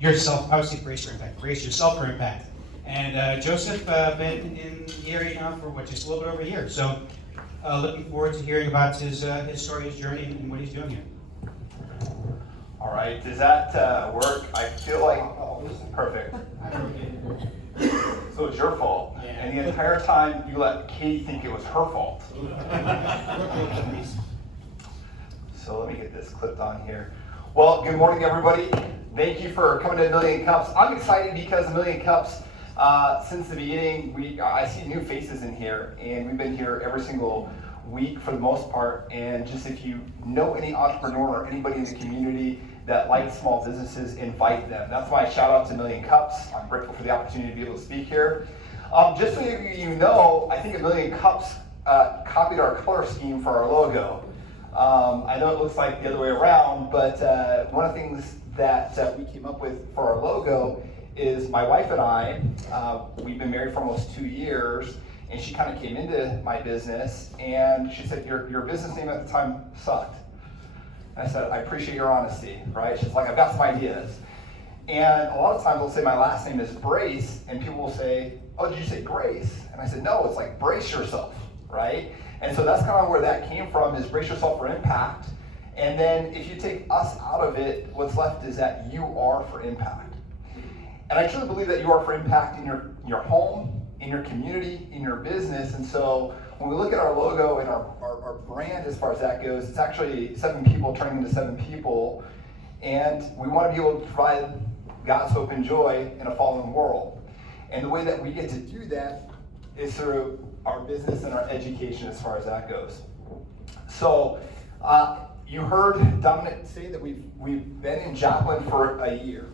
yourself, obviously brace for impact, brace yourself for impact. And Joseph, been in the area now for just a little bit over a year. So looking forward to hearing about his story, his journey, and what he's doing here. All right, does that work? I feel like, perfect. So it's your fault. Yeah. And the entire time you let Katie think it was her fault. So let me get this clipped on here. Well, good morning, everybody. Thank you for coming to A Million Cups. I'm excited because A Million Cups, since the beginning, I see new faces in here, and we've been here every single week for the most part. And just if you know any entrepreneur or anybody in the community that likes small businesses, invite them. That's why I shout out to A Million Cups. I'm grateful for the opportunity to be able to speak here. Just so you know, I think A Million Cups copied our color scheme for our logo. I know it looks like the other way around, but one of the things that we came up with for our logo is my wife and I, we've been married for almost 2 years, and she kind of came into my business, and she said, your business name at the time sucked. And I said, I appreciate your honesty, right? She's like, I've got some ideas. And a lot of times they'll say my last name is Brace, and people will say, oh, did you say Grace? And I said, no, it's like brace yourself, right? And so that's kind of where that came from, is brace yourself for impact. And then if you take us out of it, what's left is that you are for impact. And I truly believe that you are for impact in your home, in your community, in your business. And so when we look at our logo and our brand as far as that goes, it's actually 7 people turning into 7 people. And we want to be able to provide God's hope and joy in a fallen world. And the way that we get to do that is through our business and our education as far as that goes. So you heard Dominic say that we've been in Joplin for a year,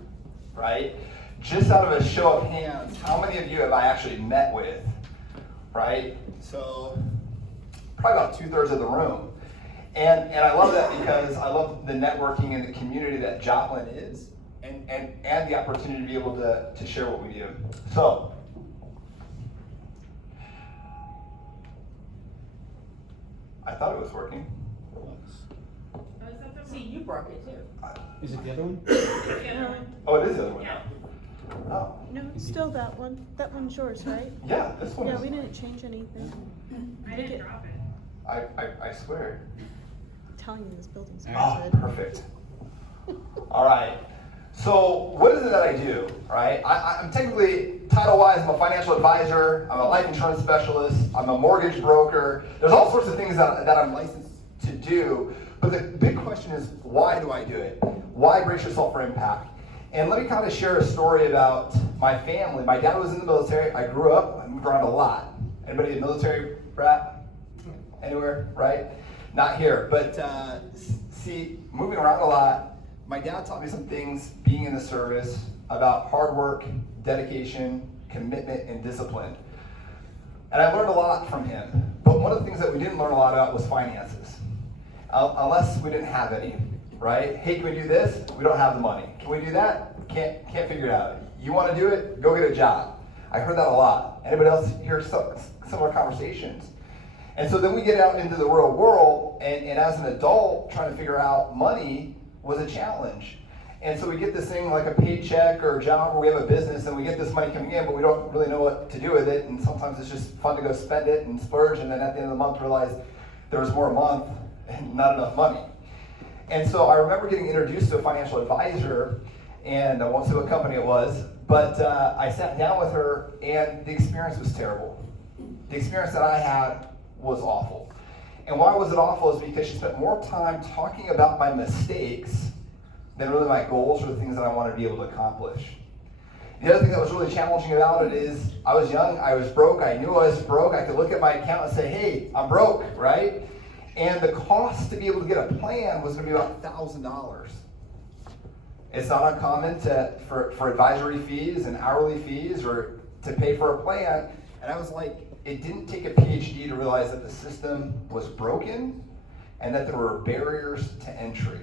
right? Just out of a show of hands, how many of you have I actually met with, right? So probably about 2/3 of the room. And I love that because I love the networking and the community that Joplin is, and the opportunity to be able to share what we do. So I thought it was working. See, you broke it too. Is it the other one? Oh, it is the other one. Yeah. Oh, No, it's still that one. That one's yours, right? yeah, this one Yeah, is. we didn't change anything. I didn't drop it. I swear. I'm telling you, this building's Oh, haunted. perfect. All right. So what is it that I do, right? I'm technically, title-wise, I'm a financial advisor, I'm a life insurance specialist, I'm a mortgage broker. There's all sorts of things that I'm licensed to do, but the big question is, why do I do it? Why brace yourself for impact? And let me kind of share a story about my family. My dad was in the military. I grew up, I moved around a lot. Anybody a military brat? Anywhere, right? Not here, but see, moving around a lot, my dad taught me some things being in the service about hard work, dedication, commitment, and discipline. And I learned a lot from him. But one of the things that we didn't learn a lot about was finances. Unless we didn't have any, right? Hey, can we do this? We don't have the money. Can we do that? Can't figure it out. You want to do it? Go get a job. I heard that a lot. Anybody else hear similar conversations? And so then we get out into the real world, and as an adult, trying to figure out money was a challenge. And so we get this thing like a paycheck or a job where we have a business and we get this money coming in, but we don't really know what to do with it. And sometimes it's just fun to go spend it and splurge, and then at the end of the month realize there was more a month and not enough money. And so I remember getting introduced to a financial advisor, and I won't say what company it was, but I sat down with her, and the experience was terrible. The experience that I had was awful. And why was it awful is because she spent more time talking about my mistakes than really my goals or the things that I wanted to be able to accomplish. The other thing that was really challenging about it is I was young, I was broke, I knew I was broke, I could look at my account and say, hey, I'm broke, right? And the cost to be able to get a plan was going to be about $1,000. It's not uncommon for advisory fees and hourly fees or to pay for a plan. And I was like, it didn't take a PhD to realize that the system was broken and that there were barriers to entry.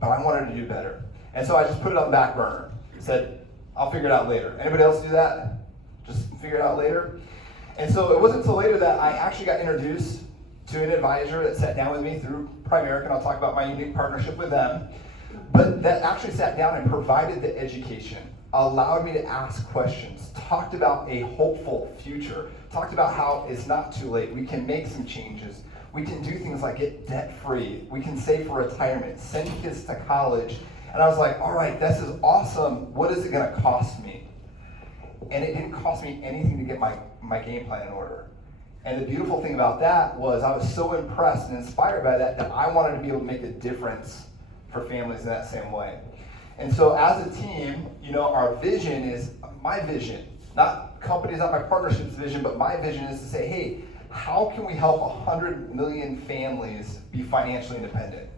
But I wanted to do better. And so I just put it on the back burner. Said, I'll figure it out later. Anybody else do that? Just figure it out later? And so it wasn't until later that I actually got introduced to an advisor that sat down with me through Primerica, and I'll talk about my unique partnership with them. but that actually sat down and provided the education, allowed me to ask questions, talked about a hopeful future, talked about how it's not too late, we can make some changes, we can do things like get debt-free, we can save for retirement, send kids to college. And I was like, all right, this is awesome, what is it gonna cost me? And it didn't cost me anything to get my game plan in order. And the beautiful thing about that was I was so impressed and inspired by that I wanted to be able to make a difference for families in that same way. And so as a team, our vision is, my vision, not companies, not my partnership's vision, but my vision is to say, hey, how can we help 100 million families be financially independent?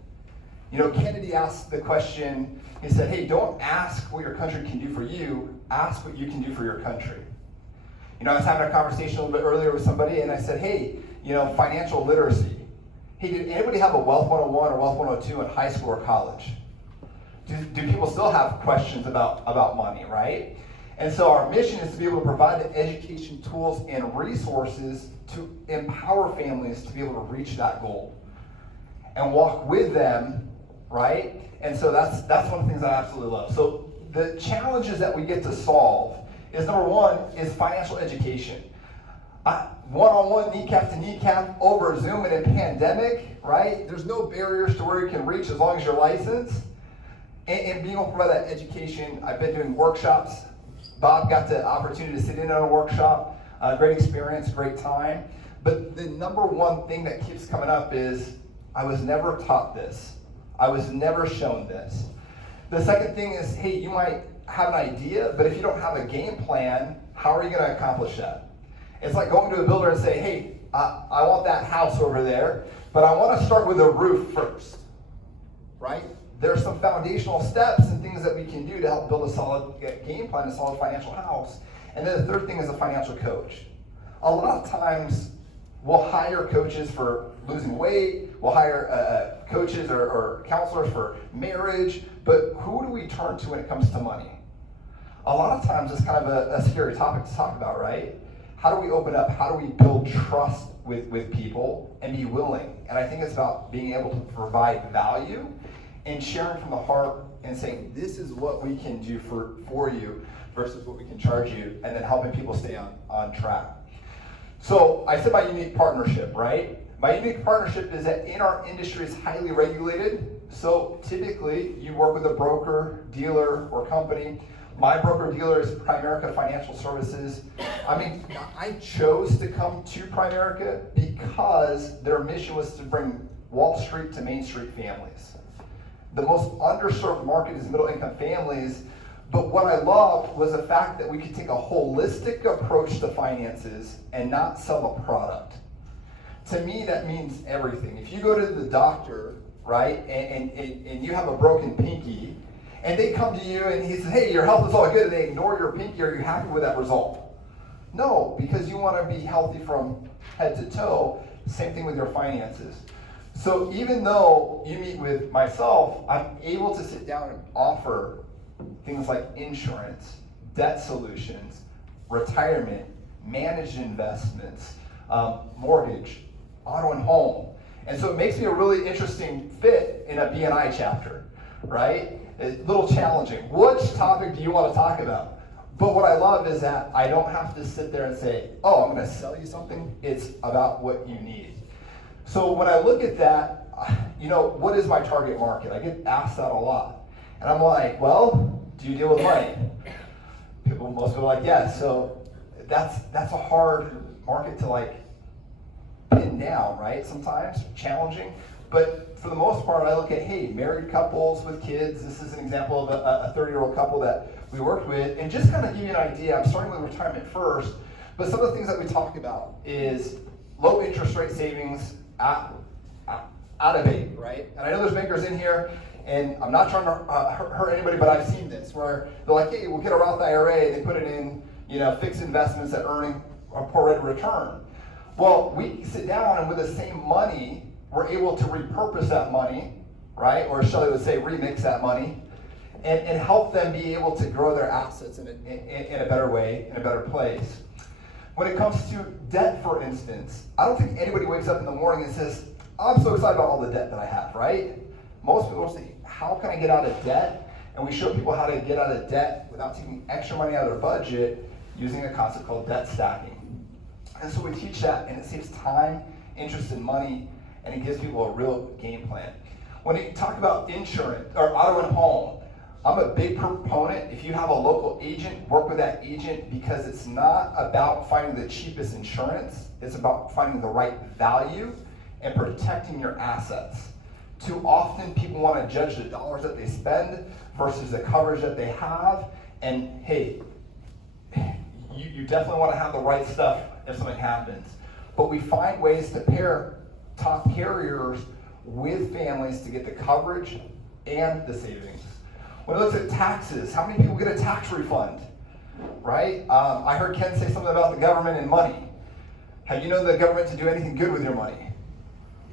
Kennedy asked the question, he said, hey, don't ask what your country can do for you, ask what you can do for your country. I was having a conversation a little bit earlier with somebody, and I said, hey, financial literacy. Hey, did anybody have a Wealth 101 or Wealth 102 in high school or college? Do people still have questions about money, right? And so our mission is to be able to provide the education tools and resources to empower families to be able to reach that goal and walk with them, right? And so that's one of the things I absolutely love. So the challenges that we get to solve is, number one, is financial education. One-on-one, kneecap to kneecap, over Zoom in a pandemic, right? There's no barriers to where you can reach as long as you're licensed. And being able to provide that education, I've been doing workshops. Bob got the opportunity to sit in on a workshop. Great experience, great time. But the number one thing that keeps coming up is, I was never taught this. I was never shown this. The second thing is, hey, you might have an idea, but if you don't have a game plan, how are you going to accomplish that? It's like going to a builder and say, hey, I want that house over there, but I want to start with a roof first, right? There's some foundational steps and things that we can do to help build a solid game plan, a solid financial house. And then the third thing is a financial coach. A lot of times, we'll hire coaches for losing weight, we'll hire coaches or counselors for marriage, but who do we turn to when it comes to money? A lot of times it's kind of a scary topic to talk about, right? How do we open up? How do we build trust with people and be willing? And I think it's about being able to provide value and sharing from the heart and saying, this is what we can do for you versus what we can charge you, and then helping people stay on track. So I said my unique partnership, right? My unique partnership is that in our industry is highly regulated. So typically you work with a broker, dealer, or company. My broker dealer is Primerica Financial Services. I chose to come to Primerica because their mission was to bring Wall Street to Main Street families. The most underserved market is middle income families, but what I loved was the fact that we could take a holistic approach to finances and not sell a product. To me, that means everything. If you go to the doctor, right, and you have a broken pinky, and they come to you and he says, hey, your health is all good, and they ignore your pinky, are you happy with that result? No, because you want to be healthy from head to toe. Same thing with your finances. So even though you meet with myself, I'm able to sit down and offer things like insurance, debt solutions, retirement, managed investments, mortgage, auto and home. And so it makes me a really interesting fit in a B&I chapter, right? It's a little challenging. Which topic do you want to talk about? But what I love is that I don't have to sit there and say, oh, I'm going to sell you something. It's about what you need. So when I look at that, what is my target market? I get asked that a lot. And I'm like, well, do you deal with money? Most people are like, yes. So that's a hard market to pin down, right? Sometimes challenging. But for the most part, I look at, hey, married couples with kids. This is an example of a 30-year-old couple that we worked with. And just kind of give you an idea, I'm starting with retirement first, but some of the things that we talk about is low interest rate savings out of date, right? And I know there's bankers in here, and I'm not trying to hurt anybody, but I've seen this where they're like, hey, we'll get a Roth IRA, they put it in, fixed investments that earning a poor rate of return. Well, we sit down and with the same money, we're able to repurpose that money, right? Or Shelley would say, remix that money, and help them be able to grow their assets in a better way, in a better place. When it comes to debt, for instance, I don't think anybody wakes up in the morning and says, I'm so excited about all the debt that I have, right? Most people say, how can I get out of debt? And we show people how to get out of debt without taking extra money out of their budget using a concept called debt stacking. And so we teach that, and it saves time, interest, and money, and it gives people a real game plan. When you talk about insurance or auto and home, I'm a big proponent. If you have a local agent, work with that agent, because it's not about finding the cheapest insurance. It's about finding the right value and protecting your assets. Too often people want to judge the dollars that they spend versus the coverage that they have. And hey, you definitely want to have the right stuff if something happens. But we find ways to pair top carriers with families to get the coverage and the savings. When it looks at taxes, how many people get a tax refund, right? I heard Ken say something about the government and money. Have you known the government to do anything good with your money,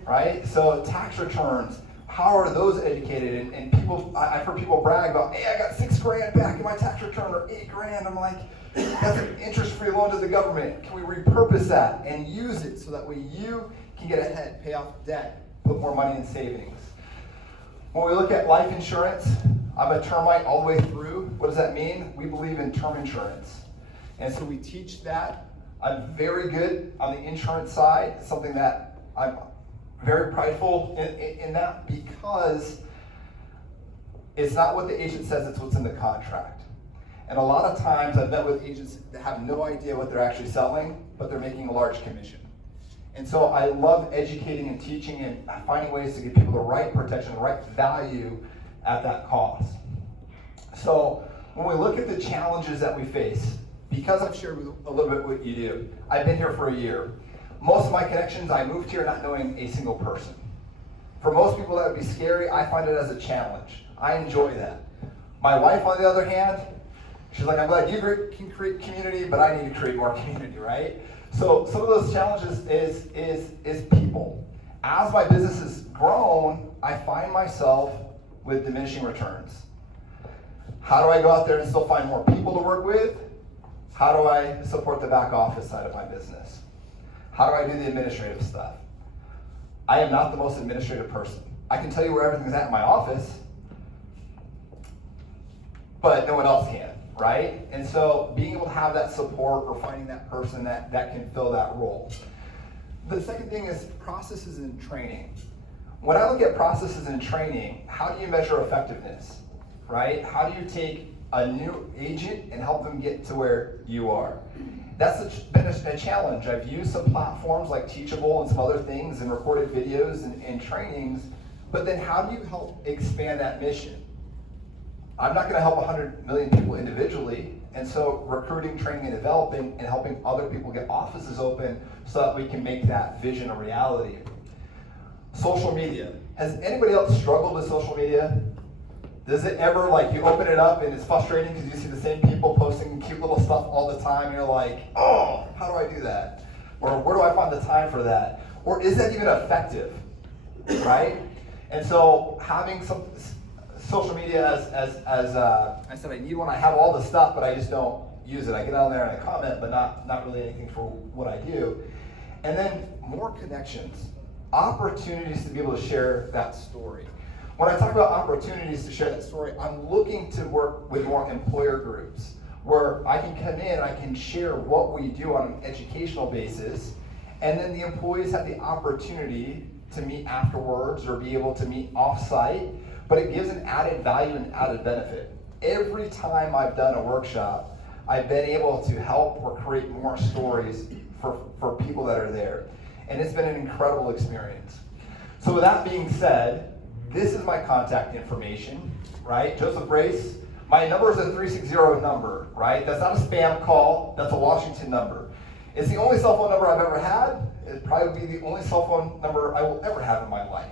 right? So tax returns, how are those educated? And people, I've heard people brag about, hey, I got $6,000 back in my tax return, or $8,000. I'm like, that's an interest-free loan to the government. Can we repurpose that and use it so that way you can get ahead, pay off debt, put more money in savings? When we look at life insurance, I'm a termite all the way through. What does that mean? We believe in term insurance. And so we teach that. I'm very good on the insurance side. It's something that I'm very prideful in that, because it's not what the agent says, it's what's in the contract. And a lot of times I've met with agents that have no idea what they're actually selling, but they're making a large commission. And so I love educating and teaching and finding ways to give people the right protection, the right value at that cost. So when we look at the challenges that we face, because I've shared a little bit what you do, I've been here for a year. Most of my connections, I moved here not knowing a single person. For most people that would be scary, I find it as a challenge. I enjoy that. My wife, on the other hand, she's like, I'm glad you can create community, but I need to create more community, right? So some of those challenges is people. As my business has grown, I find myself with diminishing returns. How do I go out there and still find more people to work with? How do I support the back office side of my business? How do I do the administrative stuff? I am not the most administrative person. I can tell you where everything's at in my office, but no one else can, right? And so being able to have that support or finding that person that can fill that role. The second thing is processes and training. When I look at processes and training, how do you measure effectiveness, right? How do you take a new agent and help them get to where you are? That's been a challenge. I've used some platforms like Teachable and some other things and recorded videos and trainings, but then how do you help expand that mission? I'm not going to help 100 million people individually, and so recruiting, training, and developing and helping other people get offices open so that we can make that vision a reality. Social media. Has anybody else struggled with social media? Does it ever, like, you open it up and it's frustrating because you see the same people posting cute little stuff all the time and you're like, oh, how do I do that? Or where do I find the time for that? Or is that even effective, right? And so having some social media as I said, I need one. I have all the stuff, but I just don't use it. I get on there and I comment, but not really anything for what I do. And then more connections, opportunities to be able to share that story. When I talk about opportunities to share that story, I'm looking to work with more employer groups where I can come in, I can share what we do on an educational basis, and then the employees have the opportunity to meet afterwards or be able to meet off-site, but it gives an added value and added benefit. Every time I've done a workshop, I've been able to help or create more stories for people that are there. And it's been an incredible experience. So with that being said, this is my contact information, right? Joseph Brace. My number is a 360 number, right? That's not a spam call, that's a Washington number. It's the only cell phone number I've ever had. It'd probably be the only cell phone number I will ever have in my life.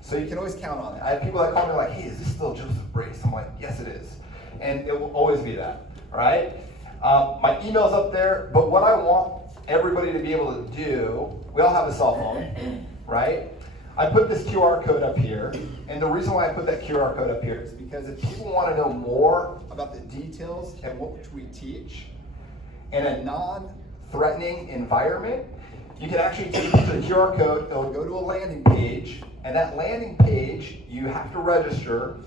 So you can always count on it. I have people that call me like, hey, is this still Joseph Brace? I'm like, yes it is. And it will always be that, right? My email's up there, but what I want everybody to be able to do, we all have a cell phone, right? I put this QR code up here, and the reason why I put that QR code up here is because if people want to know more about the details and what we teach in a non-threatening environment, you can actually take the QR code, it'll go to a landing page, and that landing page, you have to register.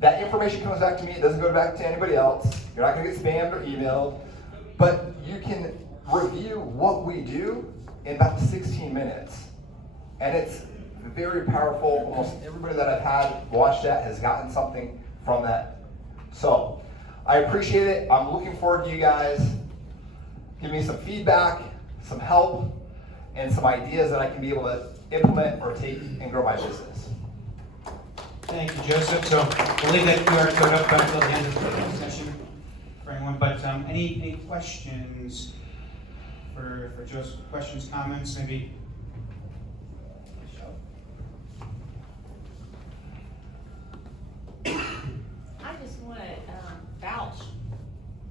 That information comes back to me, it doesn't go back to anybody else. You're not gonna get spammed or emailed, but you can review what we do in about 16 minutes. And it's very powerful. Almost everybody that I've had watch that has gotten something from that. So I appreciate it. I'm looking forward to you guys giving me some feedback, some help, and some ideas that I can be able to implement or take and grow my business. Thank you, Joseph. So we'll leave that QR code up until the end of the session for anyone. But any questions for Joseph? Questions, comments, maybe? I just want to vouch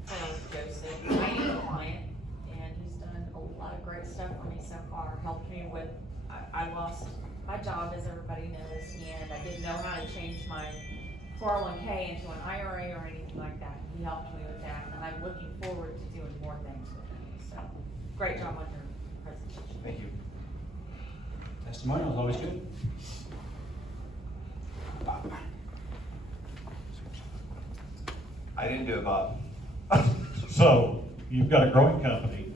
for Joseph. I am a client, and he's done a lot of great stuff for me so far. Helped me with, I lost my job, as everybody knows, and I didn't know how to change my 401k into an IRA or anything like that. He helped me with that, and I'm looking forward to doing more things with him. So, great job on your presentation. Thank you. Testimonial is always good. Bob. I didn't do it, Bob. So, you've got a growing company.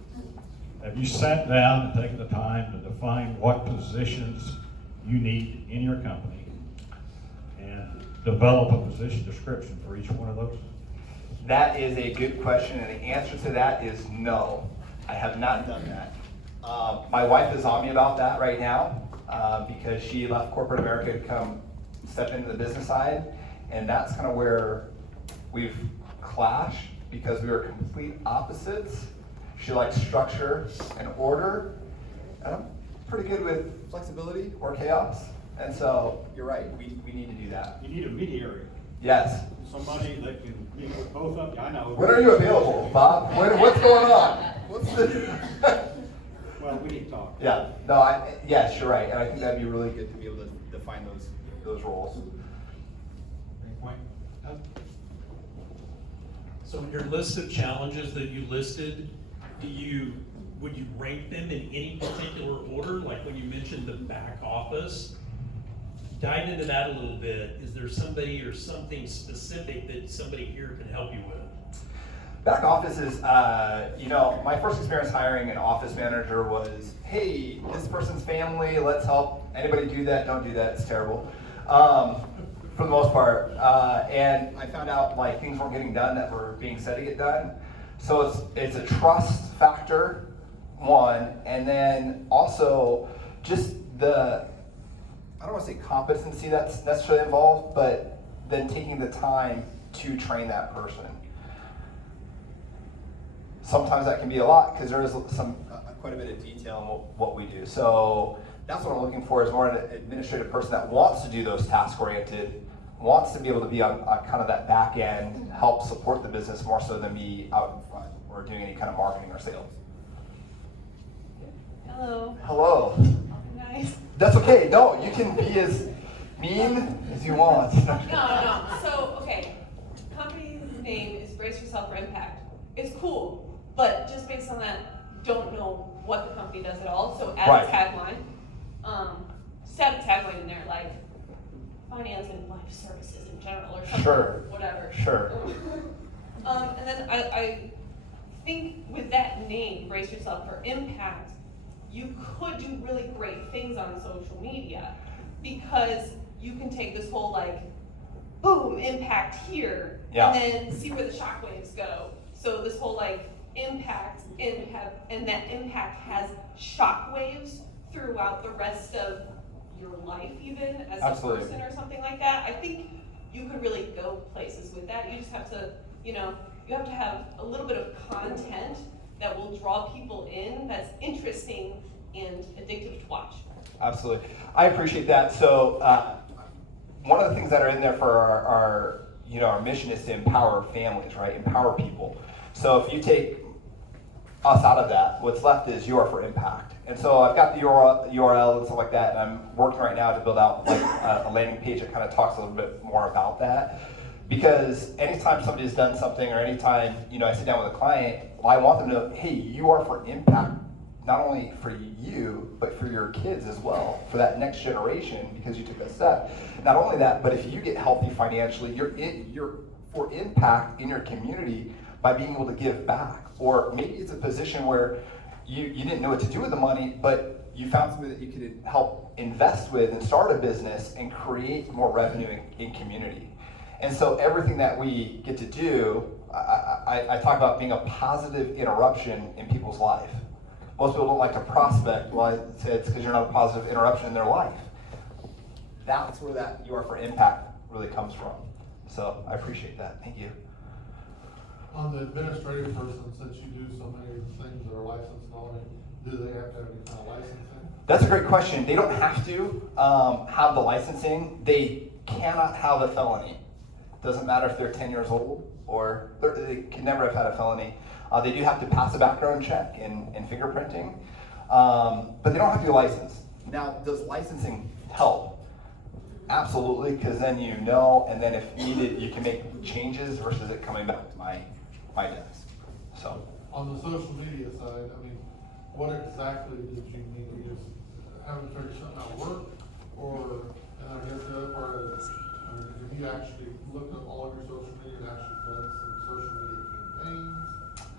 Have you sat down and taken the time to define what positions you need in your company and develop a position description for each one of those? That is a good question, and the answer to that is no. I have not done that. My wife is on me about that right now because she left corporate America to come step into the business side, and that's kind of where we've clashed because we were complete opposites. She likes structure and order, and I'm pretty good with flexibility or chaos. And so you're right, we need to do that. You need a mediator, Yes. somebody that can meet with both of you. I know. When are you available, Bob? What's going on? What's the? Well, we need to talk. Yeah, no, yes, you're right, and I think that'd be really good to be able to define those roles. Great point. So in your list of challenges that you listed, would you rank them in any particular order? Like when you mentioned the back office, dive into that a little bit. Is there somebody or something specific that somebody here can help you with? Back office is, my first experience hiring an office manager was, hey, this person's family, let's help. Anybody do that? Don't do that, it's terrible. For the most part. And I found out like things weren't getting done that were being said to get done. So it's a trust factor, one, and then also just I don't want to say competency that's necessarily involved, but then taking the time to train that person. Sometimes that can be a lot because there is quite a bit of detail in what we do. So that's what I'm looking for is more an administrative person that wants to do those task-oriented, wants to be able to be on kind of that back end, help support the business more so than be out in front or doing any kind of marketing or sales. Hello. Hello. Nice. That's okay. No, you can be as mean as you want. No. So, okay. Company name is Braceurself4impact. It's cool, but just based on that, don't know what the company does at all. So add Right. a tagline. Just add a tagline in there like finance and life services in general or something. Sure. Whatever. Sure. And then I think with that name, Brace Yourself for Impact, you could do really great things on social media because you can take this whole like, boom, impact here, Yeah. and then see where the shockwaves go. So this whole like impact and that impact has shockwaves throughout the rest of your life, even as Absolutely. a person or something like that. I think you could really go places with that. You just have to, you have to have a little bit of content that will draw people in that's interesting and addictive to watch. Absolutely. I appreciate that. So one of the things that are in there for our mission is to empower families, right? Empower people. So if you take us out of that, what's left is You Are for Impact. And so I've got the URL and stuff like that, and I'm working right now to build out like a landing page that kind of talks a little bit more about that. Because anytime somebody's done something or anytime, I sit down with a client, well, I want them to know, hey, you are for impact, not only for you, but for your kids as well, for that next generation, because you took that step. Not only that, but if you get healthy financially, you're for impact in your community by being able to give back. Or maybe it's a position where you didn't know what to do with the money, but you found somebody that you could help invest with and start a business and create more revenue in community. And so everything that we get to do, I talk about being a positive interruption in people's life. Most people don't like to prospect. Well, I say it's because you're not a positive interruption in their life. That's where that You Are for Impact really comes from. So I appreciate that. Thank you. On the administrative person, since you do so many things that are licensed and all that, do they have to have any kind of licensing? That's a great question. They don't have to have the licensing. They cannot have a felony. Doesn't matter if they're 10 years old or they can never have had a felony. They do have to pass a background check and fingerprinting, but they don't have to be licensed. Now, does licensing help? Absolutely, because then you know, and then if needed, you can make changes versus it coming back to my desk. So. On the social media side, I mean, what exactly did you need? You just haven't figured something out work, or, and I guess the other part is, I mean, have you actually looked at all of your social media and actually done some social media campaigns,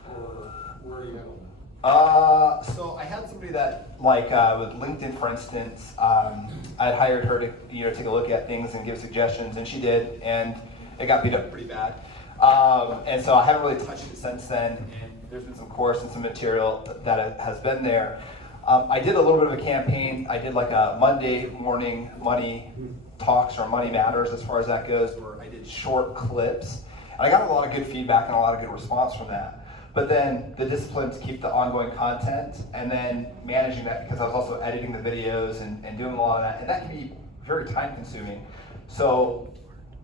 or where are you at on that? So I had somebody that, like with LinkedIn, for instance, I'd hired her to take a look at things and give suggestions, and she did, and it got beat up pretty bad. And so I haven't really touched it since then, and there's been some course and some material that has been there. I did a little bit of a campaign. I did like a Monday morning money talks or money matters as far as that goes, where I did short clips. And I got a lot of good feedback and a lot of good response from that. But then the discipline to keep the ongoing content and then managing that, because I was also editing the videos and doing a lot of that, and that can be very time consuming. So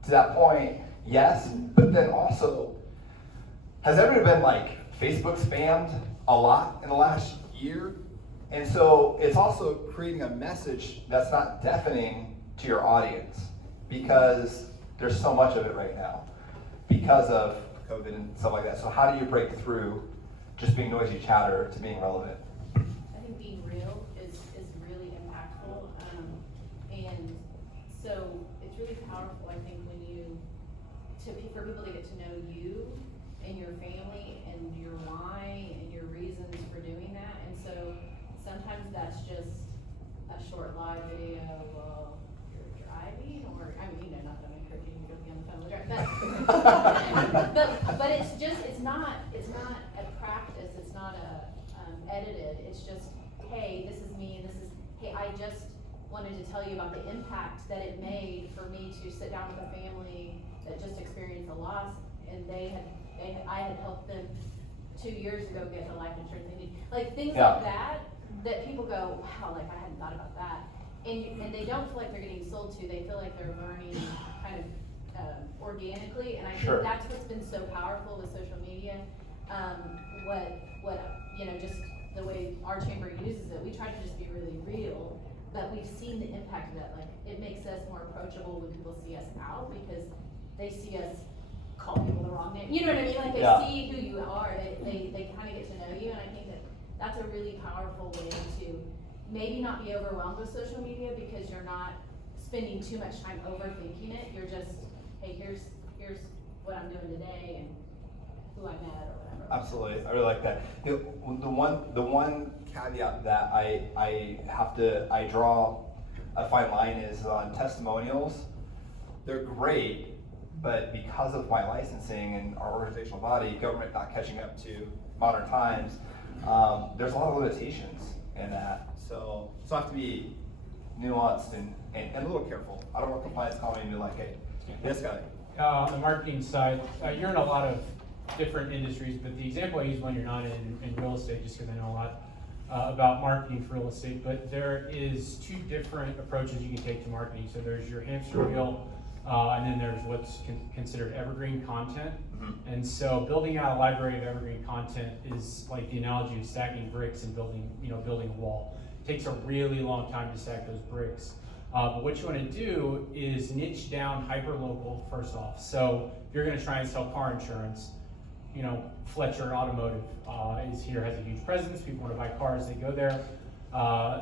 to that point, yes, but then also, has everybody been like Facebook spammed a lot in the last year? And so it's also creating a message that's not deafening to your audience, because there's so much of it right now because of COVID and stuff like that. So how do you break through just being noisy chatter to being relevant? I think being real is really impactful. And so it's really powerful, I think, when for people to get to know you and your family and your why and your reasons for doing that. And so sometimes that's just a short live video while you're driving, or, I mean, not that I'm encouraging you to be on the phone while driving, but it's not a practice, it's not edited, it's just, hey, this is me, hey, I just wanted to tell you about the impact that it made for me to sit down with a family that just experienced a loss, and I had helped them 2 years ago get the life insurance they need. Like things like that people go, wow, like I hadn't thought about that. And they don't feel like they're getting sold to, they feel like they're learning kind of organically, and I think that's what's been so powerful with social media. What just the way our chamber uses it, we try to just be really real, but we've seen the impact of that. Like it makes us more approachable when people see us out, because they see us call people the wrong name. You know what I mean? Like they see who you are, they kind of get to know you, and I think that's a really powerful way to maybe not be overwhelmed with social media, because you're not spending too much time overthinking it. You're just, hey, here's what I'm doing today and who I met or whatever. Absolutely, I really like that. The one caveat that I draw a fine line is on testimonials. They're great, but because of my licensing and our organizational body, government not catching up to modern times, there's a lot of limitations in that. So I have to be nuanced and a little careful. I don't want compliance calling me and be like, hey, this guy. On the marketing side, you're in a lot of different industries, but the example I use when you're not in real estate, just because I know a lot about marketing for real estate, but there is two different approaches you can take to marketing. So there's your hamster wheel, and then there's what's considered evergreen content. Mm-hmm. And so building out a library of evergreen content is like the analogy of stacking bricks and building a wall. It takes a really long time to stack those bricks. But what you want to do is niche down hyper-local first off. So if you're going to try and sell car insurance, you know, Fletcher Automotive is here, has a huge presence. People want to buy cars, they go there.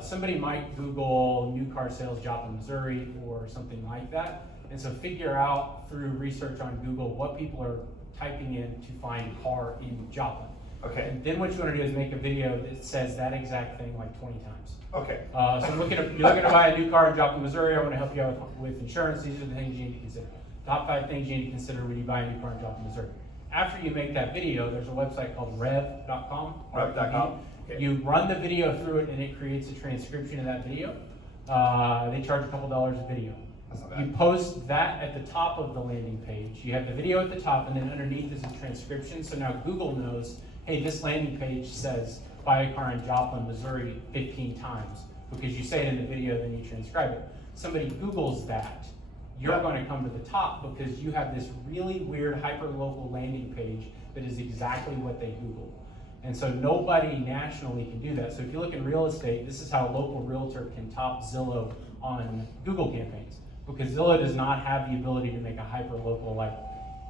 Somebody might Google new car sales Joplin, Missouri, or something like that. And so figure out through research on Google what people are typing in to find car in Joplin. Okay. And then what you want to do is make a video that says that exact thing like 20 times. Okay. So you're looking to buy a new car in Joplin, Missouri. I want to help you out with insurance. These are the things you need to consider. Top 5 things you need to consider when you buy a new car in Joplin, Missouri. After you make that video, there's a website called rev.com. Rev.com. Okay. You run the video through it and it creates a transcription of that video. They charge a couple dollars a video. That's not bad. You post that at the top of the landing page. You have the video at the top, and then underneath is a transcription. So now Google knows, hey, this landing page says buy a car in Joplin, Missouri 15 times. Because you say it in the video, then you transcribe it. Somebody Googles that, you're going to come to the top because you have this really weird hyper-local landing page that is exactly what they Googled. And so nobody nationally can do that. So if you look in real estate, this is how a local realtor can top Zillow on Google campaigns. Because Zillow does not have the ability to make a hyper-local, like,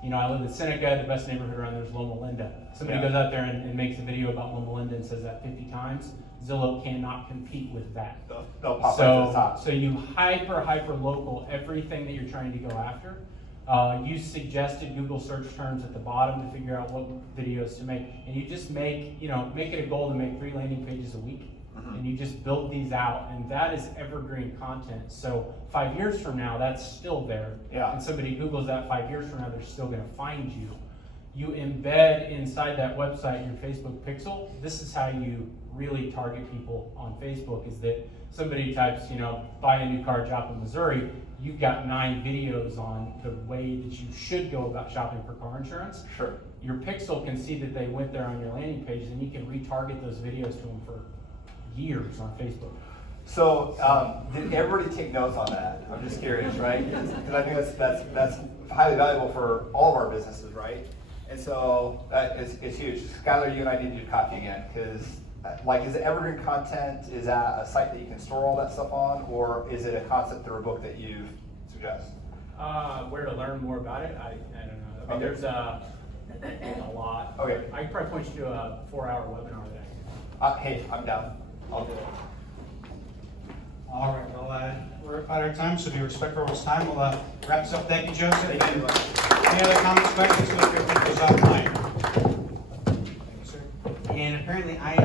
you know, I live in Seneca, the best neighborhood around there is Loma Linda. Somebody goes out there and makes a video about Loma Linda and says that 50 times. Zillow cannot compete with that. They'll pop right to the top. So you hyper-local everything that you're trying to go after. You suggested Google search terms at the bottom to figure out what videos to make. And you just make it a goal to make 3 landing pages a week. And you just build these out, and that is evergreen content. So 5 years from now, that's still there. Yeah. And somebody Googles that 5 years from now, they're still gonna find you. You embed inside that website your Facebook pixel. This is how you really target people on Facebook, is that somebody types, buy a new car, Joplin, Missouri. You've got 9 videos on the way that you should go about shopping for car insurance. Sure. Your pixel can see that they went there on your landing page, and you can retarget those videos to them for years on Facebook. So, did everybody take notes on that? I'm just curious, right? Because I think that's highly valuable for all of our businesses, right? And so that is huge. Skylar, you and I need to do coffee again, because is it evergreen content? Is that a site that you can store all that stuff on, or is it a concept through a book that you suggest? Where to learn more about it? I don't know. I mean, Okay. there's a lot. Okay. I can probably point you to a 4-hour webinar that Hey, I'm down. I'll do it. All right, well, we're about our time, so be respectful of everyone's time. We'll wrap this up. Thank you, Joseph. Thank you very much. Any other comments, questions? Feel free to keep those offline. Thank you, sir. And apparently I